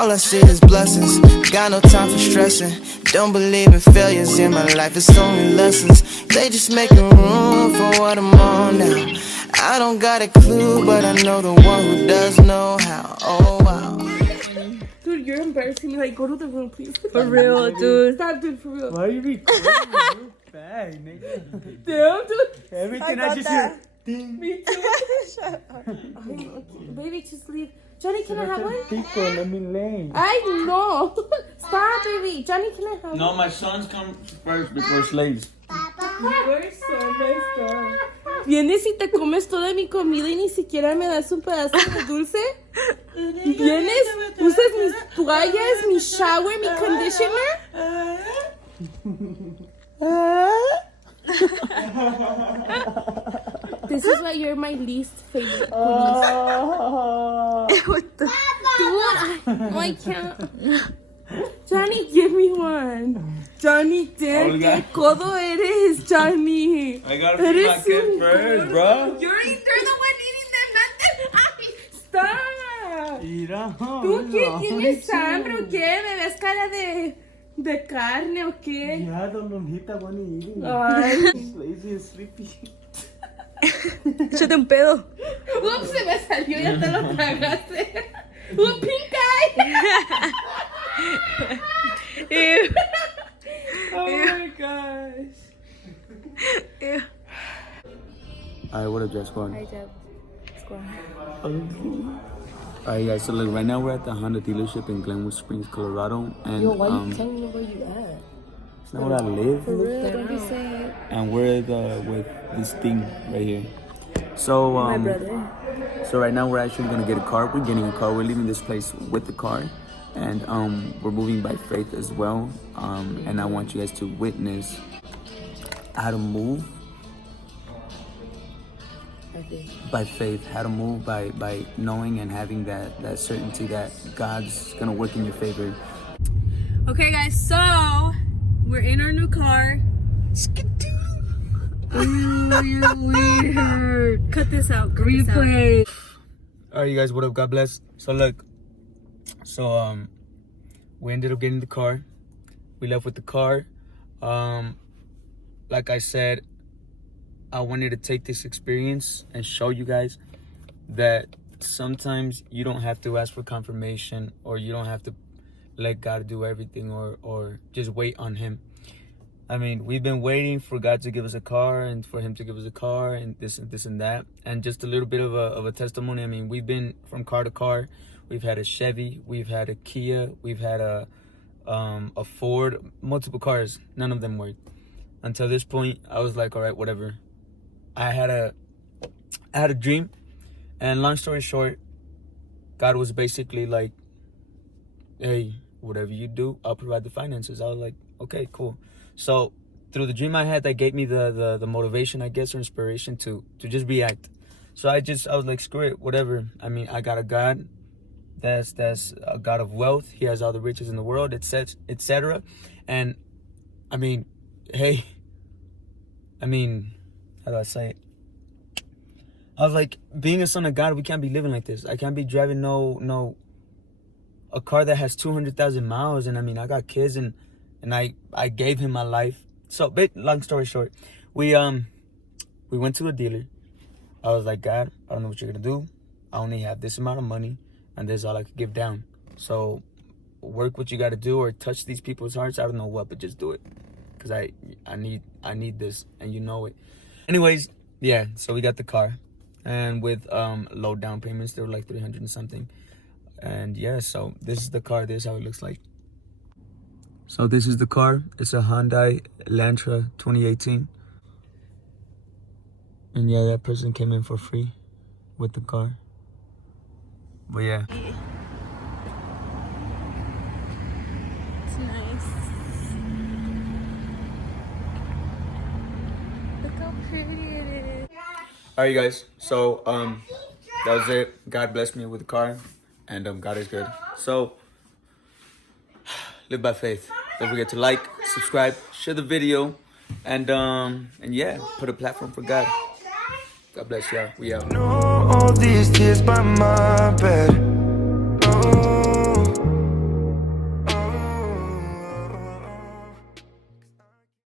All I see is blessings, got no time for stressing. Don't believe in failures in my life, it's only lessons. They just making room for what I'm on now. I don't got a clue, but I know the one who does know how. Oh wow. Dude, you're embarrassing me. Like, go to the room, please. For real, dude. Stop, dude, for real. Why are you recording me? Bag, nigga. Damn, dude. Everything I just hear. Ding. Me too. Shut up. Baby, just leave. Johnny, can I have one? Pico, let me lay. I know. Stop, baby. Johnny, can I have one? No, my sons come first before slaves. You're so messed up. Vienes y te comes toda mi comida y ni siquiera me das un pedazo de dulce. Vienes, usas mis toallas, mi shower, mi conditioner. This is why you're my least favorite police. What the? Dude, I can't. Johnny, give me one. Johnny, damn, qué codo eres, Johnny. I gotta feed my kid first, bro. You're the one eating them, not them. Stop. Mira, ¿Tú qué tienes hambre o qué? ¿Me ves cara de carne o qué? Yeah, the lonjita one eating. Ay. She's lazy and sleepy. Échate un pedo. Ups, se me salió, ya te lo tragaste. Pink eye. Ew. Oh my gosh. Ew. Alright, what up, Jess? Go on. Hi, Jeb. What's going on? Alright, guys, so look, right now we're at the Honda dealership in Glenwood Springs, Colorado. And, Yo, why you telling me where you at? it's not where I live. For real, don't be sad. And we're with this thing right here. So, My brother. So right now we're actually gonna get a car. We're getting a car. We're leaving this place with the car, and we're moving by faith as well. And I want you guys to witness how to move by faith. How to move by knowing and having that certainty that God's gonna work in your favor. Okay, guys, so we're in our new car. Ooh, you're weird. Cut this out. Replay. All right, you guys, what up? God bless. So look, we ended up getting the car. We left with the car. Like I said, I wanted to take this experience and show you guys that sometimes you don't have to ask for confirmation, or you don't have to let God do everything, or just wait on him. I mean, we've been waiting for God to give us a car, and for him to give us a car, and this and that. And just a little bit of a testimony. I mean, we've been from car to car. We've had a Chevy, we've had a Kia, we've had a Ford, multiple cars. None of them worked. Until this point, I was like, all right, whatever. I had a dream, and long story short, God was basically like, hey, whatever you do, I'll provide the finances. I was like, okay, cool. So through the dream I had, that gave me the motivation, I guess, or inspiration to just react. So I was like, screw it, whatever. I mean, I got a God that's a God of wealth. He has all the riches in the world, etc. And I mean, hey, how do I say it? I was like, being a son of God, we can't be living like this. I can't be driving a car that has 200,000 miles. And I mean, I got kids, and I gave him my life. So, long story short, we went to a dealer. I was like, God, I don't know what you're gonna do. I only have this amount of money, and this is all I could give down. So, work what you got to do, or touch these people's hearts. I don't know what, but just do it, because I need this, and you know it. Anyways, yeah. So we got the car, and with low down payments, they were like 300 and something. And yeah, so this is the car. This is how it looks like. So this is the car. It's a Hyundai Elantra 2018. And yeah, that person came in for free with the car. But yeah. It's nice. Look how pretty it is. Alright, you guys. So that was it. God blessed me with the car, and God is good. So live by faith. Don't forget to like, subscribe, share the video, and yeah, put a platform for God. God bless y'all. We out. Know all these tears by my bed.